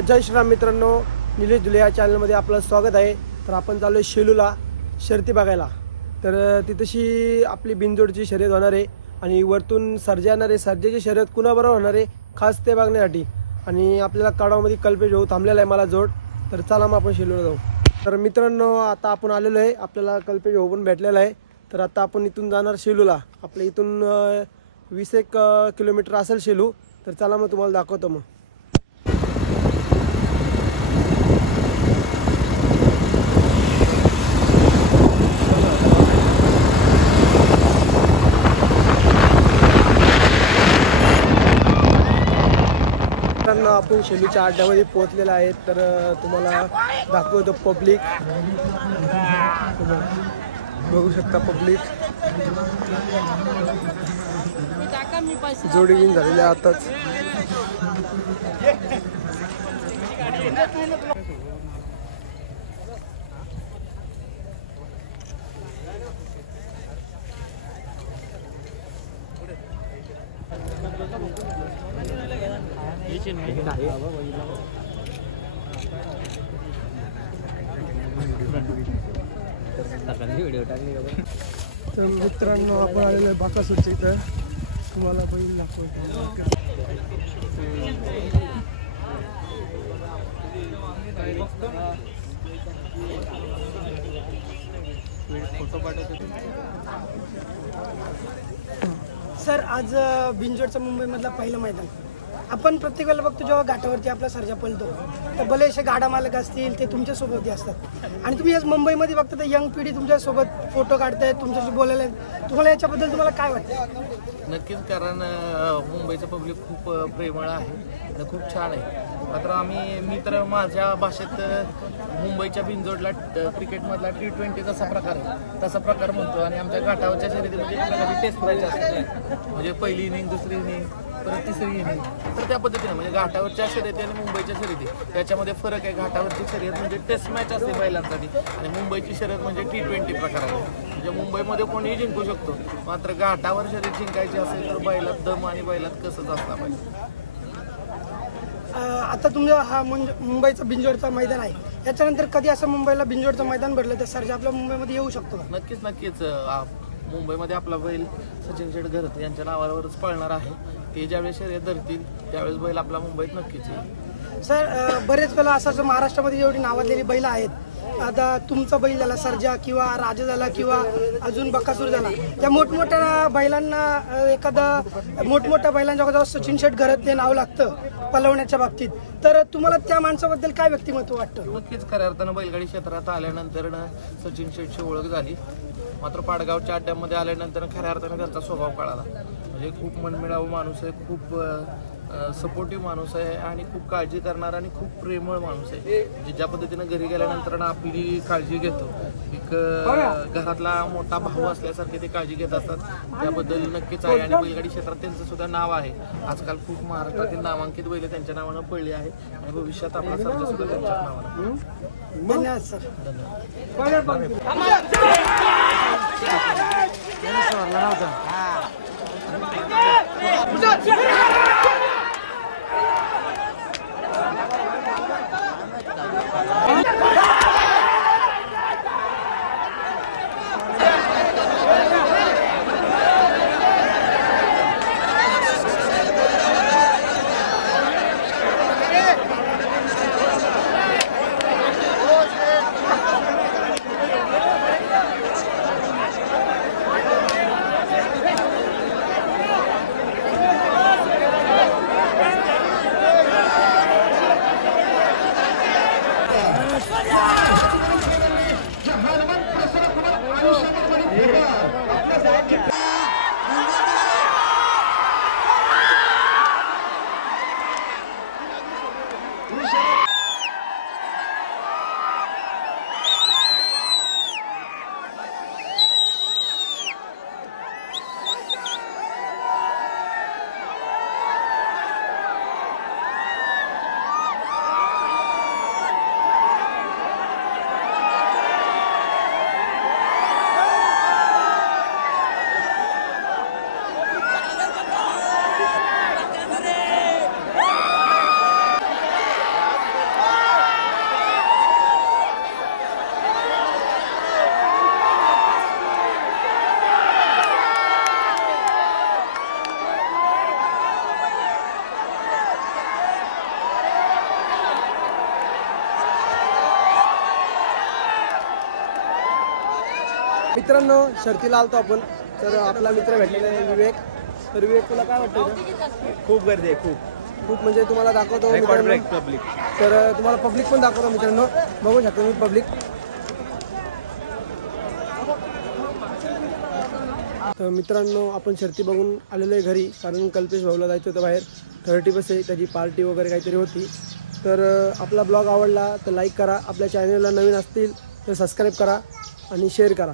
जय श्रीराम मित्रांनो, निलेश धुले या चॅनलमध्ये आपलं स्वागत आहे। तर आपण चालू आहे शेलूला शर्ती बघायला। तर तिथशी आपली बिनजोडची शर्यत होणार आहे आणि वरतून सर्जा येणार आहे। सर्जाची शर्यत कुणाबरोबर होणार आहे खास ते बघण्यासाठी। आणि आपल्याला कडावमध्ये कल्पेश भाऊ थांबलेला आहे मला जोड। तर चला मग आपण शेलूला जाऊ। तर मित्रांनो आता आपण आलेलो आहे, आपल्याला कल्पेश भाऊ पण भेटलेला आहे। तर आता आपण इथून जाणार शेलूला। आपल्या इथून 20 किलोमीटर असेल शेलू। तर चला मग तुम्हाला दाखवतो। मग आपण शेलूच्या अड्ड्यामध्ये पोहोचलेला आहे। तर तुम्हाला दाखवतो पब्लिक, बघू शकता पब्लिक जोडी घेऊन झालेली आताच। तर मित्रांनो आपण आलेलो आहे बाकासूरच्या इथं। तुम्हाला बैल दाखवतो। सर आज बिनजोडचं मुंबईमधला पहिलं मैदान। आपण प्रत्येक वेळेला बघतो जेव्हा घाटावरती आपला सर्जा पळतो तर भले असे गाडा मालक असतील ते तुमच्यासोबत असतात आणि तुम्ही आज मुंबईमध्ये बघता तर यंग पिढी तुमच्यासोबत फोटो काढतायत, तुमच्याशी बोलायला। तुम्हाला याच्याबद्दल तुम्हाला काय वाटतं? नक्कीच, कारण मुंबईचं पब्लिक खूप प्रेमळ आहे आणि खूप छान आहे। मात्र मी तर माझ्या भाषेत मुंबईच्या बिनजोडला क्रिकेटमधला T20 जसा प्रकार आहे तसा प्रकार म्हणतो। आणि आमच्या घाटावरच्या शर्यतीमध्ये टेस्ट मॅच असते, म्हणजे पहिली इनिंग, दुसरी इनिंग, परत तिसरी इनिंग। तर त्या पद्धतीने म्हणजे घाटावरच्या शर्यती आणि मुंबईच्या शर्यती त्याच्यामध्ये फरक आहे। घाटावरची शर्यत म्हणजे टेस्ट मॅच असते बैलांसाठी आणि मुंबईची शर्यत म्हणजे T20 प्रकार आहे। म्हणजे मुंबईमध्ये कोणीही जिंकू शकतो, मात्र घाटावर शर्यत जिंकायची असेल तर बैलात दम आणि बैलात कसंच असला पाहिजे। आता तुमचा हा मुंबईचा बिनजोडचा मैदान आहे, याच्यानंतर कधी असं मुंबईला बिनजोडचं मैदान भरलं तर सर्जा आपल्या मुंबईमध्ये येऊ शकतो? नक्कीच मुंबईमध्ये आपला बैल सचिन शेठ घरत यांच्या नावावरच पळणार आहे। ते ज्यावेळेस शर्यत धरतील त्यावेळेस बैल आपला मुंबईत नक्कीच येईल। सर बरेच वेळा असं महाराष्ट्रामध्ये जेवढी नावाजलेली बैल आहेत, आता तुमचा बैल झाला सर्जा किंवा राजा झाला किंवा अजून बकासूर झाला, त्या मोठमोठ्या बैलांना एखादा मोठमोठ्या बैलांच्या जेव्हा सचिन शेठ घरत ते नाव लागतं पलवण्याच्या बाबतीत, तर तुम्हाला त्या माणसाबद्दल काय व्यक्तिमत्व वाटतं? नक्कीच खऱ्या अर्थानं बैलगाडी क्षेत्रात आल्यानंतर सचिन शेठची ओळख झाली, मात्र पाडगावच्या अड्ड्यामध्ये आल्यानंतर खऱ्या अर्थानं त्यांचा स्वभाव कळाला। म्हणजे खूप मनमिळावू माणूस आहे, खूप सपोर्टिव्ह माणूस आहे आणि खूप काळजी करणारा आणि खूप प्रेमळ माणूस आहे। म्हणजे ज्या पद्धतीनं घरी गेल्यानंतर आपली काळजी घेतो, एक घरातला मोठा भाऊ असल्यासारखे ते काळजी घेत असतात, त्याबद्दल नक्कीच आहे। आणि बैलगाडी क्षेत्रात त्यांचं सुद्धा नाव आहे। आजकाल खूप महाराष्ट्रातील नामांकित बैल त्यांच्या नावानं पडली आहे आणि भविष्यात आपला सर्जा सुद्धा त्यांच्या नावानं। धन्यवाद सर। मित्रांनो शर्तीला आलतो आपण, तर आपला मित्र भेटलेला आहे विवेक. तर विवेक तुला काय वाटतं इथं? खूप गर्दी आहे, खूप खूप म्हणजे तुम्हाला दाखवतो रेकॉर्ड मित्रांनो. Break public. तर तुम्हाला पब्लिक पण दाखवतो मित्रांनो, बघू शकतो मी पब्लिक. तर मित्रांनो आपण शर्ती बघून आलेलो आहे घरी, कारण कल्पेश भाऊला जायचं होतं बाहेर. 30 बस आहे, त्याची पार्टी वगैरे काहीतरी होती. तर आपला ब्लॉग आवडला तर लाईक करा, आपल्या चॅनलला नवीन असतील तर सबस्क्राईब करा आणि शेअर करा.